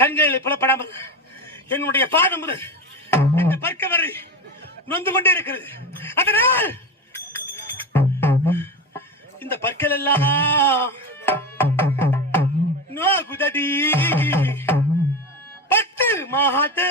கண்களில் புலப்படாமல் என்னுடைய பாதம் முதல் இந்த பற்க வரை நொந்து கொண்டே இருக்கிறது. அதனால் இந்த பற்கள் எல்லாம் நோகுதடி 10 மாதத்து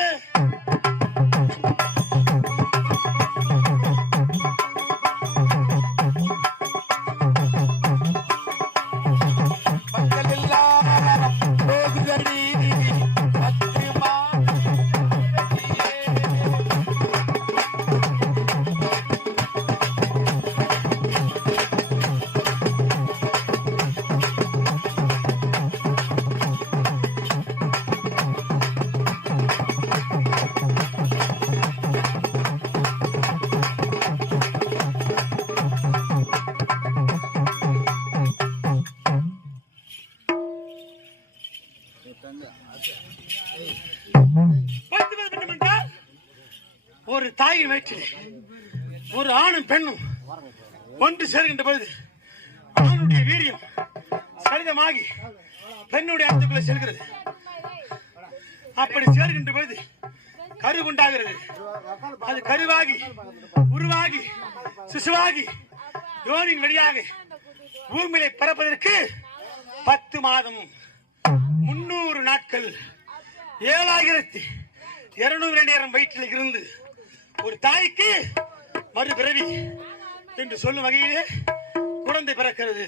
ஒரு தாயின் வயிற்றில் ஒரு ஆணும் பெண்ணும் ஒன்று சேர்கின்ற பொழுது ஆணுடைய வீரியம் சரிதமாகி பெண்ணுடைய அர்த்தக்குள்ள செல்கிறது. அப்படி சேர்கின்ற பொழுது கரு உண்டாகிறது. அது கருவாகி உருவாகி சிசுவாகி யோனின் வழியாக பூமியை பரப்பதற்கு 10 மாதம் 300 நாட்கள் 7200 நேரம் வயிற்றில் இருந்து ஒரு தாய்க்கு மறுபிறவி என்று சொல்லும் வகையிலே குழந்தை பிறக்கிறது.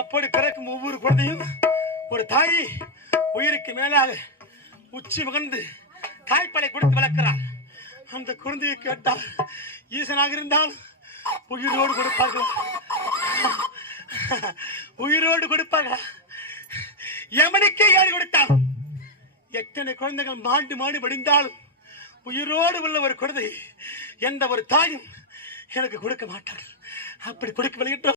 அப்படி பிறக்கும் ஒவ்வொரு குழந்தையும் ஒரு தாய் உயிருக்கு மேலாக உச்சி மகந்து தாய்ப்பாலை கொடுத்து வளர்க்கிறார். அந்த குழந்தையை கேட்டால் ஈசனாக இருந்தால் உயிரோடு கொடுப்பார்கள், உயிரோடு கொடுப்பார்கள். யமனுக்கே ஏறி கொடுத்தால் எத்தனை குழந்தைகள் மாண்டு மாண்டு படிந்தாலும் உயிரோடு உள்ள ஒரு குழந்தை எந்த ஒரு தாயும் எனக்கு கொடுக்க மாட்டார்கள். அப்படி கொடுக்க வெளியிட்டோம்.